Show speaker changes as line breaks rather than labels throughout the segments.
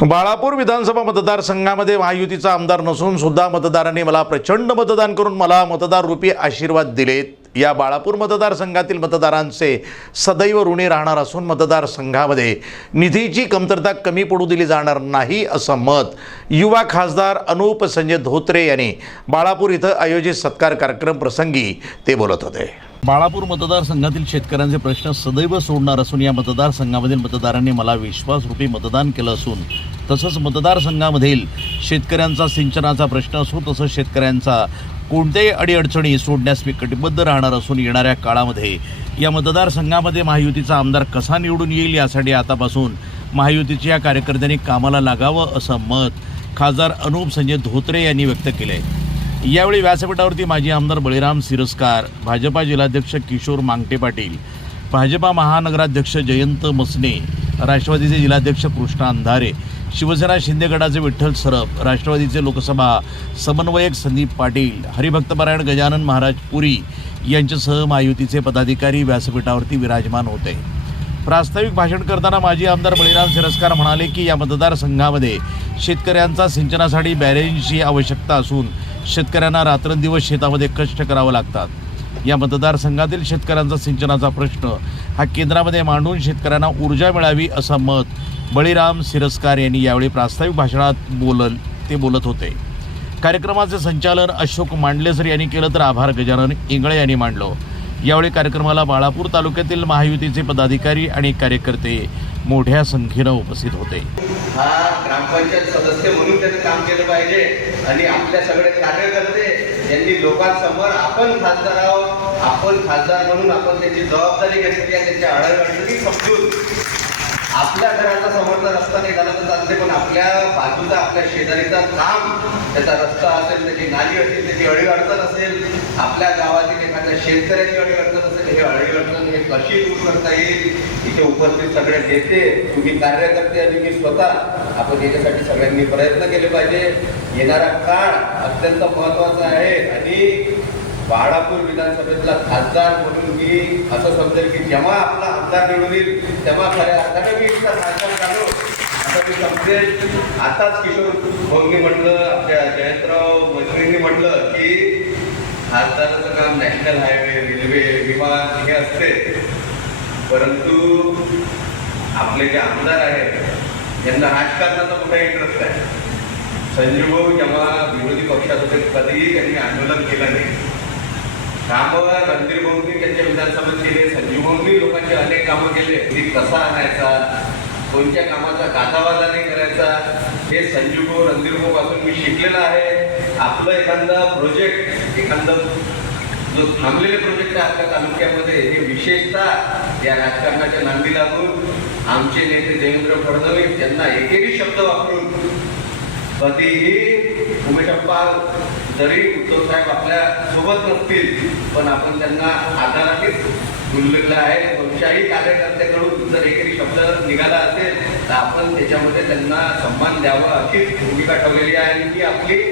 बाळापूर विधानसभा मतदारसंघामध्ये महायुतीचा आमदार नसून सुद्धा मतदारांनी मला प्रचंड मतदान करून मला मतदार रूपी आशीर्वाद दिलेत. या बाळापूर मतदारसंघातील मतदारांचे सदैव ऋणी राहणार असून मतदारसंघामध्ये निधीची कमतरता कमी पडू दिली जाणार नाही असं मत युवा खासदार अनुप संजय धोत्रे यांनी बाळापूर इथं आयोजित सत्कार कार्यक्रम प्रसंगी ते बोलत होते. बाळापूर मतदारसंघातील शेतकऱ्यांचे प्रश्न सदैव सोडणार असून या मतदारसंघामधील मतदारांनी मला विश्वासरूपी मतदान केलं असून तसंच मतदारसंघामधील शेतकऱ्यांचा सिंचनाचा प्रश्न असो तसंच शेतकऱ्यांचा कोणत्याही अडीअडचणी सोडण्यास मी कटिबद्ध राहणार असून येणाऱ्या काळामध्ये या मतदारसंघामध्ये महायुतीचा आमदार कसा निवडून येईल यासाठी आतापासून महायुतीच्या या कार्यकर्त्यांनी कामाला लागावं असं मत खासदार अनुप संजय धोत्रे यांनी व्यक्त केलं आहे यावेळी व्यासपीठावरती माजी आमदार बळीराम सिरस्कार भाजपा जिल्हाध्यक्ष किशोर मांगटे पाटील भाजपा महानगराध्यक्ष जयंत मसने राष्ट्रवादीचे जिल्हाध्यक्ष कृष्णा अंधारे शिवसेना शिंदे गटाचे विठ्ठल सरप राष्ट्रवादीचे लोकसभा समन्वयक संदीप पाटील हरिभक्तपरायण गजानन महाराज पुरी यांच्यासह महायुतीचे पदाधिकारी व्यासपीठावरती विराजमान होते. प्रास्ताविक भाषण करताना माजी आमदार बळीराम सिरस्कार म्हणाले की या मतदारसंघामध्ये शेतकऱ्यांचा सिंचनासाठी बॅरेजची आवश्यकता असून शेतकऱ्यांना रात्रंदिवस शेतामध्ये कष्ट करावं लागतात. या मतदारसंघातील शेतकऱ्यांचा सिंचनाचा प्रश्न हा केंद्रामध्ये मांडून शेतकऱ्यांना ऊर्जा मिळावी असं मत बळीराम सिरस्कार यांनी यावेळी प्रास्ताविक भाषणात बोलल ते बोलत होते. कार्यक्रमाचे संचालन अशोक मांडलेसर यांनी केलं तर आभार गजानन इंगळे यांनी मांडलं. यावेळी कार्यक्रमाला बाळापूर तालुक्यातील महायुतीचे पदाधिकारी आणि कार्यकर्ते मोठ्या संख्येनं उपस्थित होते.
हा ग्रामपंचायत सदस्य म्हणून त्यांनी काम केलं पाहिजे आणि आपल्या सगळे कार्यकर्ते यांनी लोकांसमोर आपण खासदार आहोत आपण खासदार म्हणून आपण त्याची जबाबदारी घेतली आहे त्याच्या अडचणी समजून आपल्या घराचा समोरचा रस्ता नाही झाला तर चालते पण आपल्या बाजूचा आपल्या शेजारीचा काम त्याचा रस्ता असेल त्याची नाली असेल त्याची अडीअडचण असेल आपल्या गावातील आता शेतकऱ्याची अडी अडचण असेल हे अडी अडचण हे कशी दूर करता येईल. इथे उपस्थित सगळे नेते तुम्ही कार्यकर्ते आणि मी स्वतः आपण याच्यासाठी सगळ्यांनी प्रयत्न केले पाहिजे. येणारा काळ अत्यंत महत्त्वाचा आहे. आणि बाळापूर विधानसभेतला खासदार म्हणून मी असं समजेल की जेव्हा आपला आमदार निवडून येईल तेव्हा खऱ्या अर्थाने मी इथला खासदार झालो. असं मी समजेल. आताच किशोर भाऊंनी म्हटलं आपल्या जयंतराव मंत्रींनी म्हटलं की खासदाराचं काम नॅशनल हायवे रेल्वे विमान हे असते. परंतु आपले जे आमदार आहेत यांना राजकारणाचा मोठा इंटरेस्ट आहे संजीव भाऊ जेव्हा विरोधी पक्षात होते कधीही त्यांनी आंदोलन केलं नाही. कामं रणधीर भाऊंनी त्यांच्या विधानसभेत केले संजीव भाऊंनी लोकांचे अनेक कामं केले. ती कसा आणायचा? कोणत्या कामाचा गाजावाजा नाही करायचा? हे संजीव भाऊ रणधीर भाऊ पासून मी शिकलेलं आहे. आपलं एखादा प्रोजेक्ट एखादं जो थांबलेले प्रोजेक्ट आहे आपल्या तालुक्यामध्ये हे विशेषतः या राजकारणाच्या नांदी लागून आमचे नेते देवेंद्र फडणवीस यांना एकेरी शब्द वापरून कधीही उमेशप्पा जरी उद्धव साहेब आपल्यासोबत नसतील पण आपण त्यांना आधारानेच बोललेला आहे. कोणत्याही कार्यकर्त्याकडून जर एकेरी शब्द निघाला असेल तर आपण त्याच्यामध्ये त्यांना सन्मान द्यावा. अशीच भूमिका ठेवलेली आहे. आणि ती आपली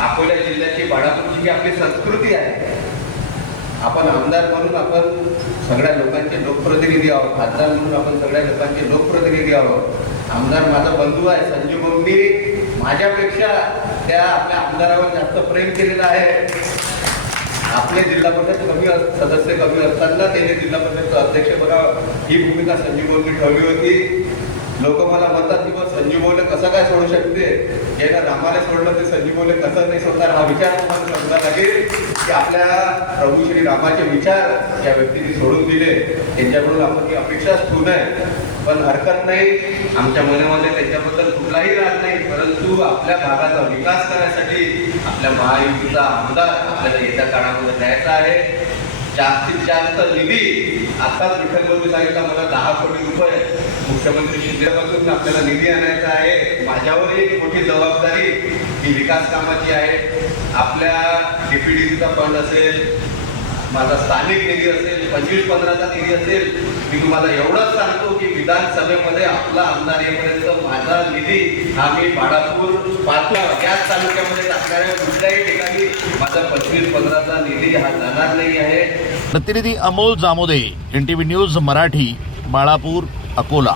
अकोला जिल्ह्याची बाळापूरची जी आपली संस्कृती आहे आपण आमदार म्हणून आपण सगळ्या लोकांचे लोकप्रतिनिधी आहोत खासदार म्हणून आपण सगळ्या लोकांचे लोकप्रतिनिधी आहोत. आमदार माझा बंधू आहे संजीव भाऊंनी माझ्यापेक्षा त्या आपल्या आमदारावर जास्त प्रेम केलेलं आहे. आपले जिल्हा परिषद कमी अस- सदस्य कमी असताना त्याने जिल्हा परिषदचं अध्यक्ष बघा ही भूमिका संजीव भाऊंनी ठेवली होती. लोक मला म्हणतात की बा संजीव बोले कसं काय सोडू शकते? ज्याला रामाला सोडलं ते संजीव बोले कसं नाही सोडणार? हा विचार तुम्हाला समजा लागेल की आपल्या प्रभू श्री रामाचे विचार या व्यक्तीने सोडून दिले. त्यांच्याकडून आपण ही अपेक्षाच ठेवू नये. पण हरकत नाही. आमच्या मनामध्ये त्याच्याबद्दल कुठलाही राग नाही. परंतु आपल्या भागाचा विकास करण्यासाठी आपल्या महायुतीचा आमदार आपल्याला येत्या काळामध्ये द्यायचा आहे. जास्तीत जास्त निधी आताच विठ्ठल सांगितलं मला दहा कोटी रुपये मुख्यमंत्री शिंदेपासून आपल्याला निधी आणायचा आहे. माझ्यावर एक मोठी जबाबदारी ही विकास कामाची आहे. आपल्या डीपीडीसीचा फंड असेल माझा स्थानिक निधी असेल पंचवीस पंधराचा निधी असेल मी तुम्हाला एवढंच सांगतो की विधानसभेमध्ये आपला आमदार येईपर्यंत माझा निधी हा मी बाळापूर पाचवा याच तालुक्यामध्ये टाकणाऱ्या कुठल्याही ठिकाणी माझा पंचवीस पंधराचा निधी हा जाणार नाही आहे.
प्रतिनिधी Amol Jamode N T V news Marathi Balapur Akola.